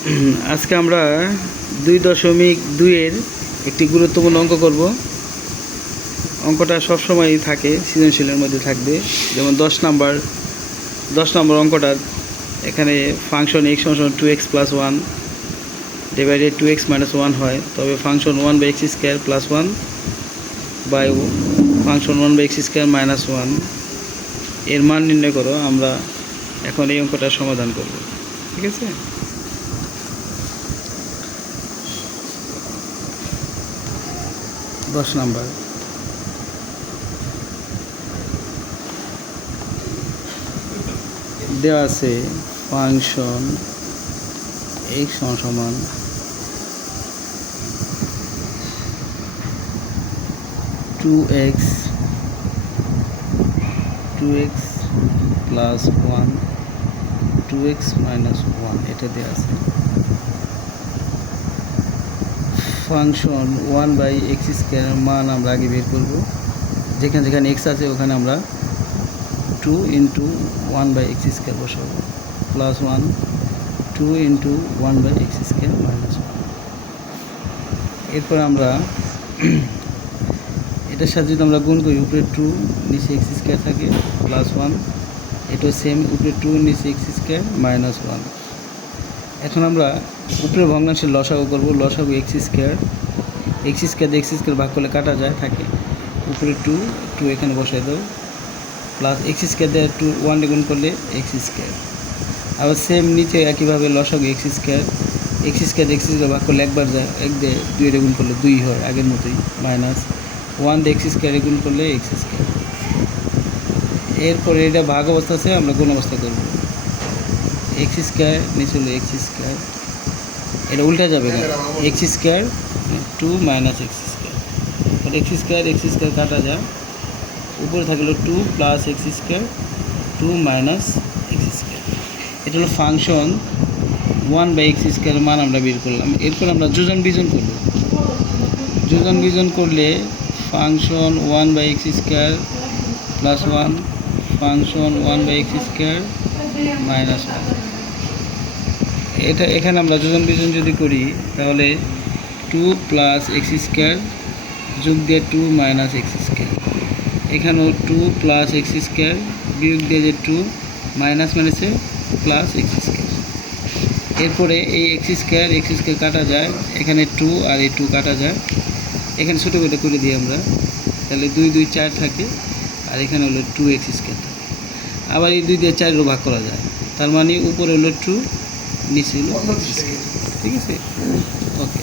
আজকে আমরা 2.2-এর একটি গুরুত্বপূর্ণ অঙ্ক করব। অঙ্কটা সবসময়ই থাকে, সৃজনশীলের মধ্যে থাকবে। যেমন 10 নম্বর অঙ্কটা এখানে ফাংশন x সমান 2x + 1 ডিভাইডেড 2x - 1 হয়, তবে function 1/x² + 1 by function 1/x² - 1 এর মান নির্ণয় করো। আমরা এখন এই অঙ্কটা সমাধান করব, ঠিক আছে? 10 নম্বর দেওয়া আছে ফাংশন x সমান 2x + 1 2x - 1 এটা দেওয়া আছে। ফাংশন 1/x² এর মান আমরা আগে বের করব। যেখানে x আছে ওখানে আমরা 2 × 1/x² বসাবো, প্লাস 1 2 × 1/x² - 1। এরপর আমরা এটার সাথে যদি আমরা গুণ করি, উপরে 2 নিচে x² থাকে প্লাস 1, এটাও সেম, উপরে 2 নিচে x² - 1। এখন আমরা উপরে ভগ্নাংশের লসাগু করব। লসাগু x² x² ভাগ করলে কাটা যায়, থাকে উপরে 2 এখানে বসাই দাও, প্লাস x² দিয়ে 1 গুণ করলে x²। আবার সেম নিচে একইভাবে লসাগু x² ভাগ করলে একবার যায়, 1 দিয়ে 2 গুণ করলে 2 হয়, আগের মতোই, মাইনাস 1 দিয়ে x² গুণ করলে x²। এরপরে এটা ভাগ অবস্থা আছে, আমরা গুণ অবস্থা করব। x² নিচে হলো x², এটা উল্টা যাবে না, x² 2 - x², x² কাটা যায়, উপরে থাকলো 2 + x² 2 - x²। এটা হলো ফাংশন 1/x² এর মান আমরা বের করলাম। এরপর আমরা যোজন বিজন করব। যোজন বিজন করলে ফাংশন 1/x² + 1 ফাংশন 1/x² - 1, এটা এখানে আমরা যোজন বিজন যদি করি তাহলে 2 + x² যোগ দিয়ে 2 - x², এখানেও 2 + x² বিয়োগ দিয়ে যে 2 মাইনাস মাইনাসে প্লাস x²। এরপরে এই x² কাটা যায়, এখানে 2 আর এই 2 কাটা যায়, এখানে ছোটো করে দিই আমরা, তাহলে 2 2 4 থাকে, আর এখানে হলো 2x² থাকে। আবার এই 2 দিয়ে 4 ভাগ করা যায়, তার মানে উপরে হলো 2, নিচে হলো x², ঠিক আছে? ওকে।